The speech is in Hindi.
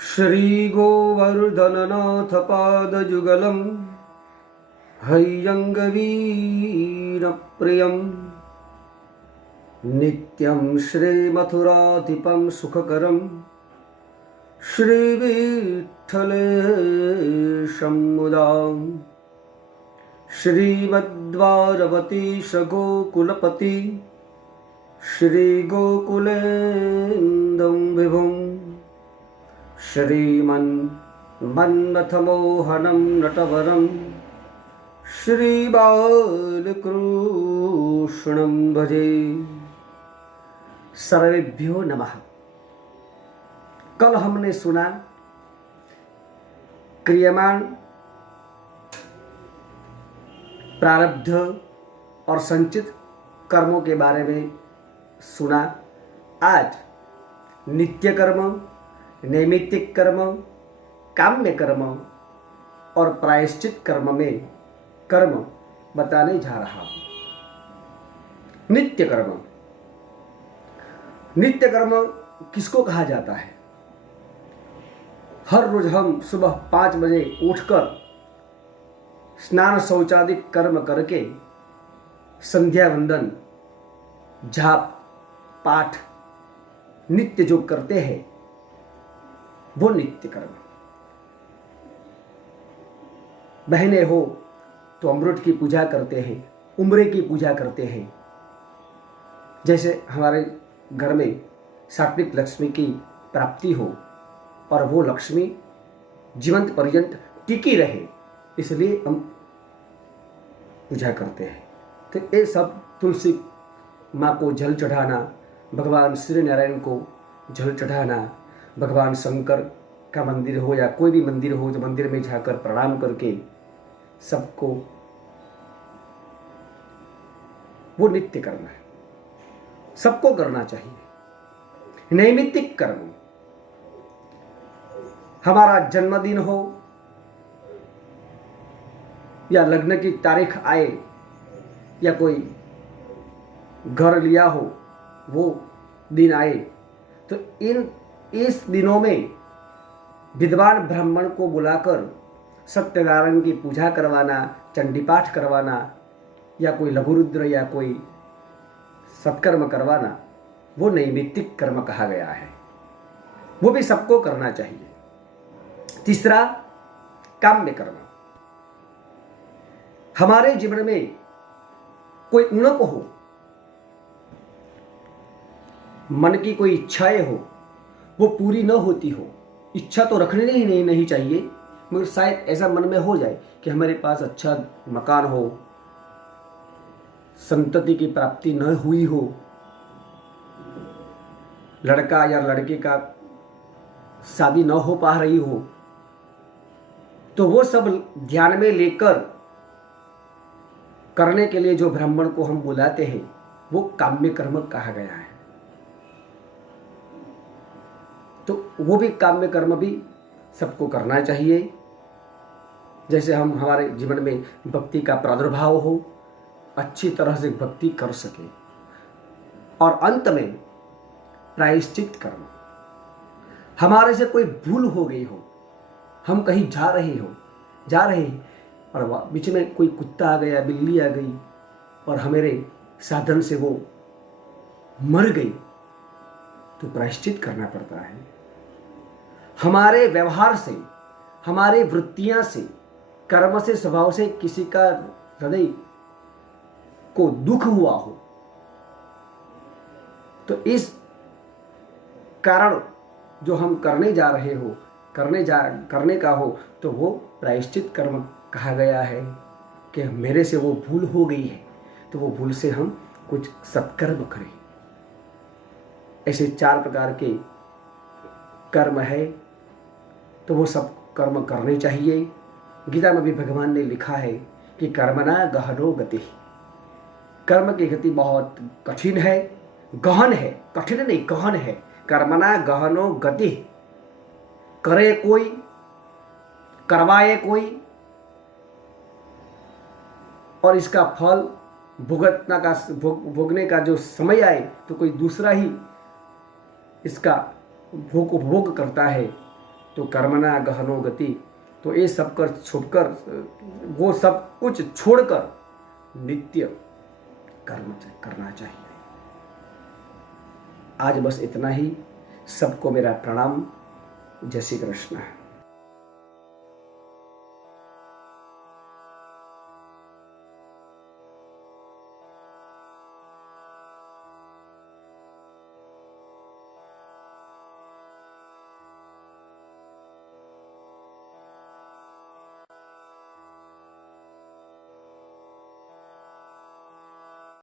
श्रीगोवर्धननाथ पादयुगलं हैयङ्गवीरप्रियं नित्यं श्रीमथुराधिपं सुखकरं श्रीविठ्ठलेशं मुदा श्रीमद्वारवतीश गोकुलपति श्रीगोकुलेन्दं विभुं श्रीमन्मन्मथमोहनं नटवरं श्रीबालकृष्णं भजे। सर्वेभ्यो नमः। कल हमने सुना क्रियमाण प्रारब्ध और संचित कर्मों के बारे में सुना। आज नित्य कर्म, नैमित्तिक कर्म, काम्य कर्म और प्रायश्चित कर्म में कर्म बताने जा रहा हूं। नित्य कर्म, नित्य कर्म किसको कहा जाता है? हर रोज हम सुबह 5 बजे उठकर स्नान शौचादि कर्म करके संध्या वंदन, जाप, पाठ नित्य जो करते हैं वो नित्य कर्म। बहनें हो तो अमृत की पूजा करते हैं, उम्रे की पूजा करते हैं। जैसे हमारे घर में सात्विक लक्ष्मी की प्राप्ति हो और वो लक्ष्मी जीवंत पर्यंत टिकी रहे, इसलिए हम पूजा करते हैं। तो ये सब तुलसी माँ को जल चढ़ाना, भगवान श्री नारायण को जल चढ़ाना, भगवान शंकर का मंदिर हो या कोई भी मंदिर हो तो मंदिर में जाकर प्रणाम करके सबको, वो नित्य कर्म है, सबको करना चाहिए। नैमित्तिक कर्म, हमारा जन्मदिन हो या लग्न की तारीख आए या कोई घर लिया हो वो दिन आए, तो इस दिनों में विद्वान ब्राह्मण को बुलाकर सत्यनारायण की पूजा करवाना, चंडी पाठ करवाना या कोई लघुरुद्र या कोई सत्कर्म करवाना, वो नैमित्तिक कर्म कहा गया है। वो भी सबको करना चाहिए। तीसरा, काम्य कर्म। हमारे जीवन में कोई उणप हो, मन की कोई इच्छाएं हो, वो पूरी न होती हो। इच्छा तो रखनी ही नहीं चाहिए, मगर शायद ऐसा मन में हो जाए कि हमारे पास अच्छा मकान हो, संतति की प्राप्ति न हुई हो, लड़का या लड़के का शादी न हो पा रही हो, तो वो सब ध्यान में लेकर करने के लिए जो ब्राह्मण को हम बुलाते हैं वो काम्य कर्म कहा गया है। तो वो भी काम्य कर्म भी सबको करना चाहिए। जैसे हम हमारे जीवन में भक्ति का प्रादुर्भाव हो, अच्छी तरह से भक्ति कर सके। और अंत में प्रायश्चित कर्म, हमारे से कोई भूल हो गई हो, हम कहीं जा रहे हैं और बीच में कोई कुत्ता आ गया, बिल्ली आ गई और हमारे साधन से वो मर गई, तो प्रायश्चित करना पड़ता है। हमारे व्यवहार से, हमारे वृत्तियां से, कर्म से, स्वभाव से किसी का हृदय को दुख हुआ हो, तो इस कारण जो हम करने जा रहे हो, करने का हो, तो वो प्रायश्चित कर्म कहा गया है कि मेरे से वो भूल हो गई है, तो वो भूल से हम कुछ सत्कर्म करें। ऐसे 4 प्रकार के कर्म है, तो वो सब कर्म करने चाहिए। गीता में भी भगवान ने लिखा है कि कर्मणा गहनो गति, कर्म की गति बहुत कठिन है, गहन है, कठिन नहीं गहन है। कर्मणा गहनो गति, करे कोई, करवाए कोई, और इसका फल भोगने का जो समय आए तो कोई दूसरा ही इसका उपभोग करता है। तो कर्मणा गहनो गति, तो ये सब कर छोड़कर, वो सब कुछ छोड़कर नित्य कर्म करना चाहिए। आज बस इतना ही। सबको मेरा प्रणाम। जय श्री कृष्ण।